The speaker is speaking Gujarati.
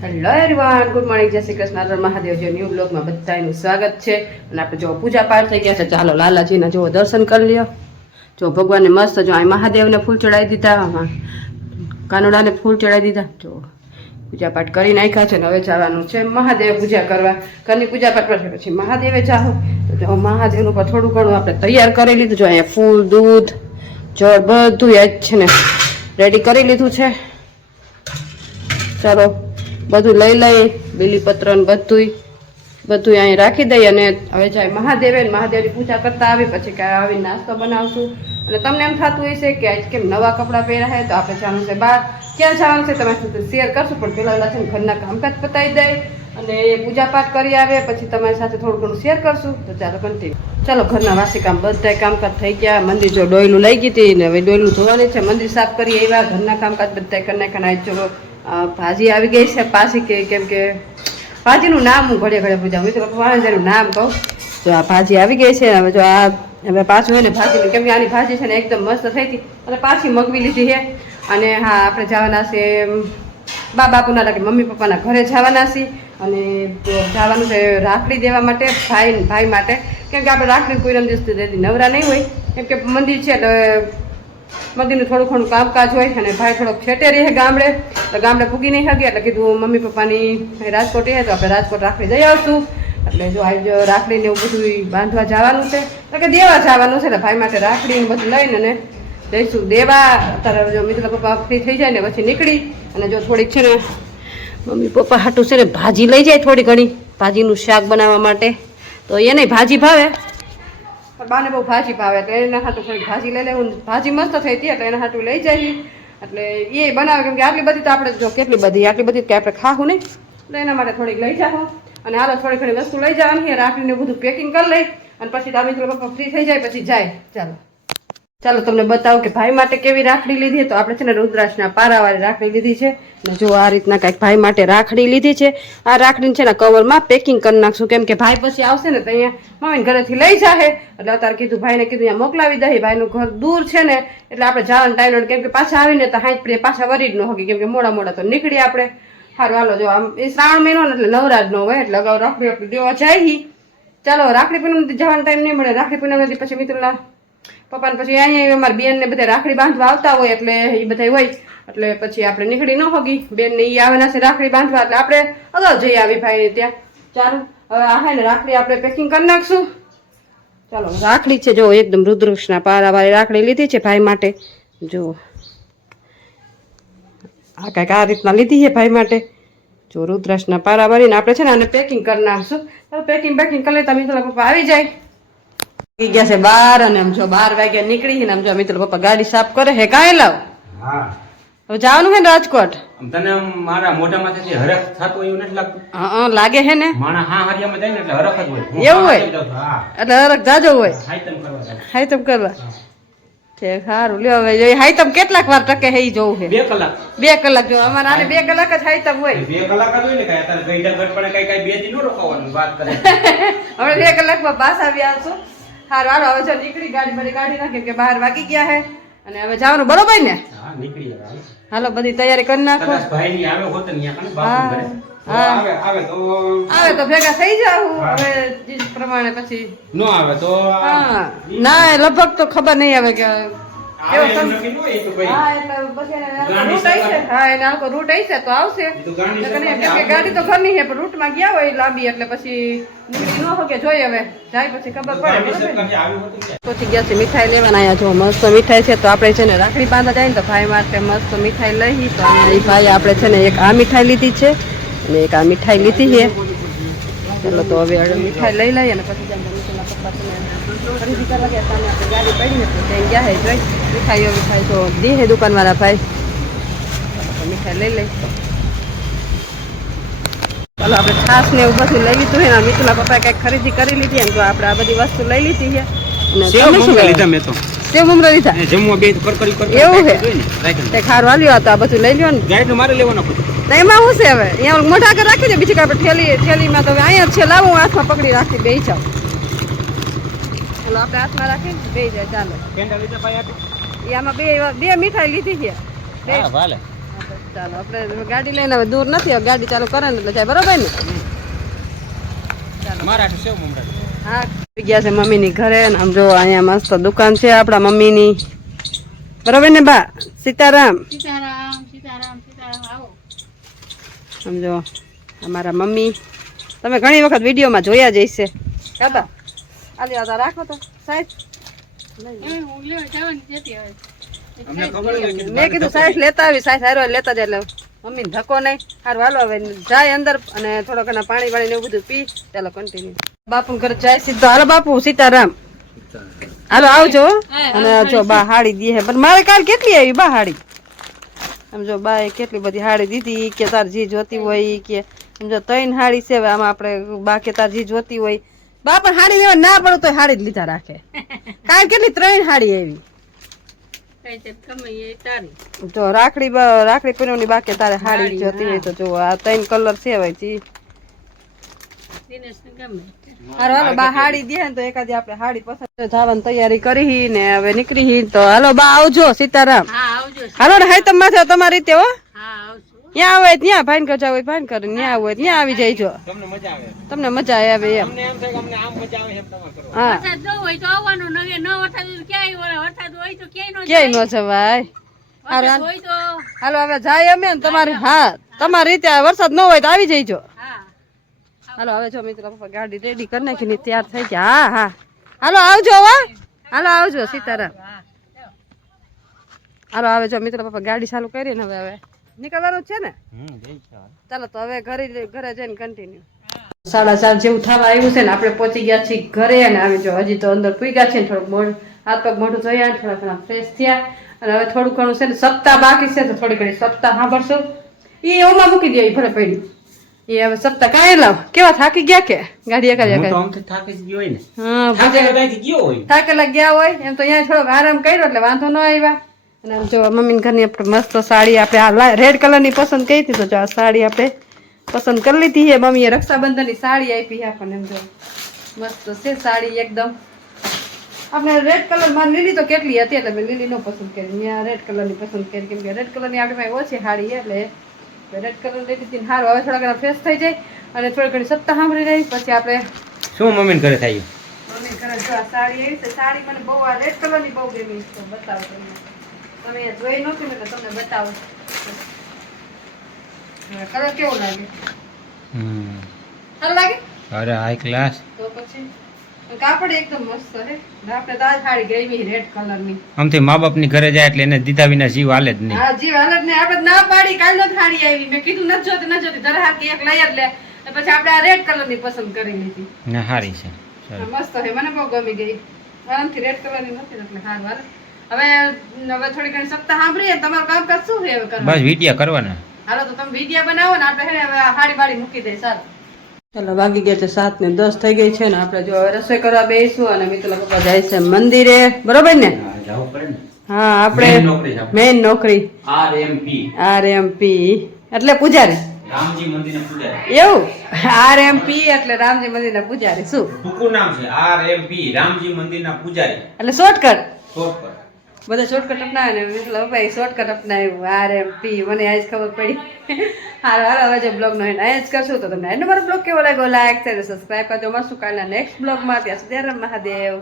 હેલો એવરીવન, ગુડ મોર્નિંગ, જય શ્રી કૃષ્ણ, મહાદેવ જે ન્યૂ બ્લોગમાં બધાનું સ્વાગત છે. અને આપણે જો પૂજા પાઠ થઈ ગયા છે, ચાલો લાલાજીના જો દર્શન કરી લ્યો. જો ભગવાનને મસ્ત જો અહીં મહાદેવને ફૂલ ચડાવી દીધા, આમાં કાનુડાને ફૂલ ચડાવી દીધા. જો પૂજા પાઠ કરી નાખ્યા છે ને હવે જવાનું છે મહાદેવ પૂજા કરવા. ઘરની પૂજા પાઠ પર પછી મહાદેવે જાઓ તો જો મહાદેવનું પર થોડું ઘણું આપણે તૈયાર કરી લીધું. જો અહીંયા ફૂલ, દૂધ, જળ બધું જ છે ને રેડી કરી લીધું છે. ચાલો બધું લઈ લઈ, બીલીપત્ર ને બધું અહીં રાખી દઈએ અને હવે જાય મહાદેવે. મહાદેવની પૂજા કરતા આવી પછી કાંઈ આવી નાસ્તો બનાવશું. અને તમને એમ થતું હોય છે કે આજ કેમ નવા કપડાં પહેર્યા છે, તો આપણે જવાનું છે બહાર. ક્યાં જવાનું છે તમારી સાથે શેર કરશું, પણ પહેલાં છે ને ઘરના કામકાજ પતાવી દઈ અને પૂજા પાઠ કરી આવે પછી તમારી સાથે થોડું ઘણું શેર કરશું. તો ચાલો કન્ટિન્યુ. ચાલો ઘરના વાસી કામ બધા કામકાજ થઈ ગયા. મંદિર જો ડોયલું લઈ ગઈ હતી ને હવે ડોયલું ધોવાની છે. મંદિર સાફ કરી એવા ઘરના કામકાજ બધા કરી નાખ્યા. જો ભાજી આવી ગઈ છે પાછી, કે કેમ કે ભાજીનું નામ હું ઘડે પૂછાવું મિત્રો વાણંદાનું નામ કહું. તો આ ભાજી આવી ગઈ છે. હવે જો આ હવે પાછું હોય ને ભાજી, કેમ કે આની ભાજી છે ને એકદમ મસ્ત થઈ હતી અને પાછી મગવી લીધી છે. અને હા, આપણે જવાના છે બાપુના કે મમ્મી પપ્પાના ઘરે જવાના છીએ. અને જવાનું છે રાખડી દેવા માટે, ભાઈ માટે. કેમ કે આપણે રાખડી કોઈ દિવસ નવરા નહીં હોય, કેમ કે મંદિર છે એટલે મંદિરનું થોડું ઘણું કામકાજ હોય. અને ભાઈ થોડોક છેટે રહે ગામડે, તો ગામડે પૂગી નહીં શકે એટલે કીધું મમ્મી પપ્પાની રાજકોટ રહે તો આપણે રાજકોટ રાખડી દઈ આવશું. એટલે જો આજ રાખડીને એવું બધું બાંધવા જવાનું છે, તો કે દેવા જવાનું છે ને ભાઈ માટે રાખડી બધું લઈને અને જઈશું દેવા. અત્યારે જો મિત્રો પપ્પા ફ્રી થઈ જાય ને પછી નીકળી અને જો થોડીક છે ને મમ્મી પપ્પા હાટું છે ને ભાજી લઈ જાય થોડી ઘણી, ભાજીનું શાક બનાવવા માટે. તો એને ભાજી ભાવે, બાને બહુ ભાજી ભાવે એટલે એના હાટું થોડીક ભાજી લઈ લેવું. ભાજી મસ્ત થઈ હતી એટલે એના હાટું લઈ જઈએ. એટલે એ બનાવે, કેમ કે આટલી બધી તો આપણે જો આટલી બધી કે આપણે ખાવું નહીં, એટલે એના માટે થોડીક લઈ જાઓ. અને હાલો થોડી ઘણી વસ્તુ લઈ જવાની, રાખડીને બધું પેકિંગ કરી લઈ અને પછી તમે મિત્રો પપ્પા ફ્રી થઈ જાય પછી જાય. ચાલો તમને બતાવું કે ભાઈ માટે કેવી રાખડી લીધી. તો આપણે છે ને રુદ્રાક્ષના પારાવાળી રાખડી લીધી છે. ને જો આ રીતના કંઈક ભાઈ માટે રાખડી લીધી છે. આ રાખડીને છે ને કવરમાં પેકિંગ કરી નાખશું, કેમ કે ભાઈ પછી આવશે ને તો અહીંયા મમ્મીને ઘરેથી લઈ જાય. એટલે અત્યારે કીધું ભાઈને કીધું અહીંયા મોકલાવી દઈએ. ભાઈનું ઘર દૂર છે ને એટલે આપણે જવાનું ટાઈમ, કેમ કે પાછા આવીને તો હાઈ પાછા વરી જ ન હોકી, કેમ કે મોડા તો નીકળીએ આપણે. સારું હાલો, જો આમ એ શ્રાવણ મહિનો ને એટલે નવરાજ ન હોય એટલે અગાઉ રાખડી દેવા જાય. ચાલો રાખડી પૂનમ જવાનો ટાઈમ નહીં મળે. રાખડી પૂનમ નથી પછી મિત્રોના પપ્પાને પછી અહીંયા અમારી બેનને બધા રાખડી બાંધવા આવતા હોય એટલે એ બધા હોય એટલે પછી આપણે નીકળી ન હોગી. બેનને એ આવેલા છે રાખડી બાંધવા એટલે આપણે અગાઉ જઈ આવી ભાઈને ત્યાં. ચાલો હવે આ હે ને રાખડી આપણે પેકિંગ કરી નાખશું. ચાલો રાખડી છે જો એકદમ રુદ્રાક્ષના પારાવાળી રાખડી લીધી છે ભાઈ માટે. જો આ કાંઈક આ રીતના લીધી છે ભાઈ માટે. જો રુદ્રાક્ષના પારાવાળી ને આપણે છે ને આને પેકિંગ કરી નાખશું. ચાલો પેકિંગ કરી લેતા મિત્રો પપ્પા આવી જાય. થઈ ગયા છે 12 અને આમ જો 12 વાગ્યા નીકળી ને આમ જો મિત્રો પપ્પા ગાડી સાફ કરે હે. કાંઈ લાવ હવે જવાનું હે ને રાજકોટ. તને મારા મોઢામાંથી હરખ થતો એવું નથી લાગતું? હા લાગે હે ને. માણા હા હરિયામાં જાય ને એટલે હરખ જ હોય. એવું હોય એટલે હરખ જાજો હોય. હાઈતમ કરવા છે. સારું લ્યો હવે હાઈતમ કેટલાક વાર ટકે હે ઈ જોવું છે. 2 કલાક 2 કલાક જો અમારે આને 2 કલાક જ હાઈતમ હોય. 2 કલાક જ હોય ને. કાંઈ અત્યારે ગઈઢા ગટપણે કઈ 2 દી નો રોકાવાનું વાત કરે. હવે 2 કલાકમાં પાછા આવી આવશું. સારું હાલો હવે જો નીકળી ગાડી કાઢી નાખી કે 12 વાગી ગયા હે અને હવે જવાનું બરોબર ને. હા નીકળી હવે. હાલો બધી તૈયારી કરી નાખો. ભાઈ ની આવે હોત ને ત્યાં કને બાપુ ઘરે આવે તો ભેગા થઈ જાવ. હવે જે પ્રમાણે પછી નો આવે તો ના લગભગ તો ખબર નહીં આવે કે રૂટ હશે તો આવશે. ગાડી તો ઘરની છે પણ રૂટમાં ગયા હોય લાંબી એટલે પછી નીકળી ન શકે. જોઈએ હવે જાય પછી ખબર પડે. પછી ગયા છે મીઠાઈ લેવાના. અહીંયા જો મસ્ત મીઠાઈ છે તો આપણે છે ને રાખડી બાંધવા જાય ને તો ભાઈ માટે મસ્ત મીઠાઈ લઈ. તો એ ભાઈ આપણે છે ને એક આ મીઠાઈ લીધી છે અને એક આ મીઠાઈ લીધી છે. ચાલો તો હવે મીઠાઈ લઈ લઈએ અને પછી પપ્પા ખરીદી કરવા ગયા સામે આપણે ગાડી પડી ને તો ત્યાં ગયા હે જોઈ મીઠાઈઓ તો દે હે દુકાનવાળા ભાઈ. મીઠાઈ લઈ લઈ. ચાલો આપણે છાશ ને એવું બધું લઈ લીધું છે ને મિતુલા પપ્પાએ કંઈક ખરીદી કરી લીધી એમ તો આપણે આ બધી વસ્તુ લઈ લીધી છે. સેવ મમરા લીધા એવું છે. ખારું હાલ્યો હતો આ બધું લઈ લ્યો ને. મારે લેવાનો એમાં શું છે હવે અહીંયા મોઢા આગળ રાખી દે. બીજી આપણે થેલીમાં તો હવે અહીંયા છે. લાવું હાથમાં પકડી રાખી બે જાવ. ચાલો આપણે હાથમાં રાખી બે જાય. ચાલો એ આમાં બે મીઠાઈ લીધી છે. ચાલો આપણે ગાડી લઈને હવે દૂર નથી હવે ગાડી ચાલુ કરે ને એટલે જાય બરોબર ને અમારા હાટુ સેવ મમરા હા આવી ગયા છે મમ્મીની ઘરે ને આમ જો અહીંયા મસ્ત દુકાન છે આપણા મમ્મીની બરોબર ને બા સીતારામ સમજો અમારા મમ્મી તમે ઘણી વખત વિડીયોમાં જોયા જ હશે કાબા આજે આ રાખો તો સાહેબ અમને ખબર છે કે મેં કીધું સાહેબ લેતા આવી સાહેબ હારો લેતા જાય એટલે મમ્મીને ધક્કો નહીં હારું હાલો હવે જાય અંદર અને થોડો ઘણા પાણી વાળી ને એવું બધું પી ચાલો કન્ટિન્યુ બાપુ ઘરે જાય સીધો હાલો બાપુ સીતારામ હાલો આવજો અને જો બા હાડી દી હે પણ મારે કાલ કેટલી આવી બા હાડી સમજો બા એ કેટલી બધી હાડી દીધી કે તાર જી જોતી હોય કે સમજો 3 હાડી છે હવે આમાં આપણે બા કે તાર જી જોતી હોય બા પણ હાડી લેવા ના પડો તો હાડી જ લીધા રાખે કાલ કેટલી 3 હાડી આવી જો રાખડી પૂનમની બાકી તારે હાડી જોતી હોય તો જો આ 3 કલર છે હવે જી હાલો બા હાડી દે ને તો એકાદી આપણે હાડી પસંદ જવાની તૈયારી કરી ને હવે નીકળી તો હાલો બા આવજો સીતારામ હાલો ને હાય માથે તમારી રીતે હો ત્યાં આવે ત્યાં ભાઈન કર જાવ ભાઈન કર ત્યાં આવે ત્યાં આવી જઈજો તમને મજા આવે એમ હા ક્યાંય ન જવાય હાલો હવે જાય અમે ને તમારી હા તમારી રીતે વરસાદ ન હોય તો આવી જઈજો હાલો હવે જો મિત્રો પપ્પા ગાડી રેડી કરી નાખી તૈયાર થઈ ગયા હા હા હાલો આવજો હો હાલો આવજો સીતારામ હાલો આવે જો મિત્રો પપ્પા ગાડી ચાલુ કરી ને હવે નીકળવાનું છે ને ચાલો તો હવે ઘરે જઈને કન્ટિન્યુ 4:30 જેવું થવા આવ્યું છે ને આપણે પહોંચી ગયા છીએ ઘરે અને આવી જો હજી તો અંદર પૂઈ ગયા છે ને થોડુંક મોઢું હાથ પગ મોઢું ધોયા થોડા ઘણા ફ્રેશ થયા અને હવે થોડું ઘણું છે ને સપ્તાહ બાકી છે તો થોડી ઘણી સપ્તાહ સાંભળશો એ ઓમાં મૂકી દે ભલે પડી એ હવે સપ્તાહ કાંઈ લાવ કેવા થાકી ગયા કે ગાડી થાકેલા ગયા હોય એમ તો અહીંયા થોડોક આરામ કર્યો એટલે વાંધો ન આવ્યા અને આમ જો મમ્મીના ઘરની આપણે મસ્ત સાડી આપણે આ રેડ કલરની પસંદ કરી હતી તો જો આ સાડી આપણે પસંદ કરી લીધી છે મમ્મીએ રક્ષાબંધનની સાડી આપી આપણને એમ જો મસ્ત છે સાડી એકદમ આપણે રેડ કલર માં લીલી તો કેટલી હતી એટલે મેં લીલી નો પસંદ કરી ત્યાં રેડ કલરની પસંદ કરી કેમ કે રેડ કલરની આપણી પાસે ઓછી સાડી એટલે રેડ કલર લઈ લીધી સારું હવે થોડા ઘણા ફ્રેશ થઈ જાય અને થોડી ઘણી સપ્તાહ સાંભળી રહી પછી આપણે શું મમ્મીને ઘરે થાય મમ્મી ઘરે જો આ સાડી આવી છે સાડી મને બહુ આ રેડ કલરની બહુ ગમી તો બતાવો તમે જોઈ નહોતી ને એટલે તમને બતાવો કલર કેવો લાગે સારું લાગે અરે હાઈ ક્લાસ તો પછી કાપડ એકદમ મસ્ત છે આપણે તો આ સાડી ગઈ રેડ કલરની આમથી મા બાપ ની ઘરે જાય એટલે એને દીધા વિના જીવ હાલે જ નહીં હા જીવ હાલે જ નહીં આપણે ના પાડી કાલ નો સાડી આવી મેં કીધું ન જોતી તારે હાથી એક લઈ જ લે પછી આપણે આ રેડ કલરની પસંદ કરી લીધી ના સારી છે મસ્ત છે મને બહુ ગમી ગઈ આરામથી રેડ કલરની નથી એટલે સારું હવે થોડી ઘણી સપ્તાહ સાંભળીએ તમારું કામકાજ શું છે હવે કરવાનું બસ વિડિયા કરવાના હાલો તો તમે વિડિયા બનાવો ને આપણે હવે હાડી બાડી મૂકી દઈએ સારું ચાલો વાગી ગયા છે 7:10 થઈ ગઈ છે ને આપણે જો હવે રસોઈ કરવા બેસીશું અને મિત્રો પપ્પા જાય છે મંદિરે બરોબર ને હા આપણે મેઇન નોકરી આરએમપી એટલે પૂજારી રામજી મંદિરના પૂજારી એવું આરએમપી એટલે રામજી મંદિરના પૂજારી શું ટૂંકું નામ છે આરએમપી રામજી મંદિરના પૂજારી એટલે શોર્ટકટ શોર્ટકટ બધા શોર્ટકટ અપનાવે ને એટલે ભાઈ શોર્ટકટ અપનાવ્યું આરએમપી મને આજ ખબર પડી હાલ હવે જે બ્લોગ નો એન્ડ જ કરશું તો તમને એનો મારો બ્લોગ કેવો લાગ્યો લાઈક શેર સબસ્ક્રાઇબ કરજો મળશું કાલના નેક્સ્ટ બ્લોગમાં ત્યાં સુધી મહાદેવ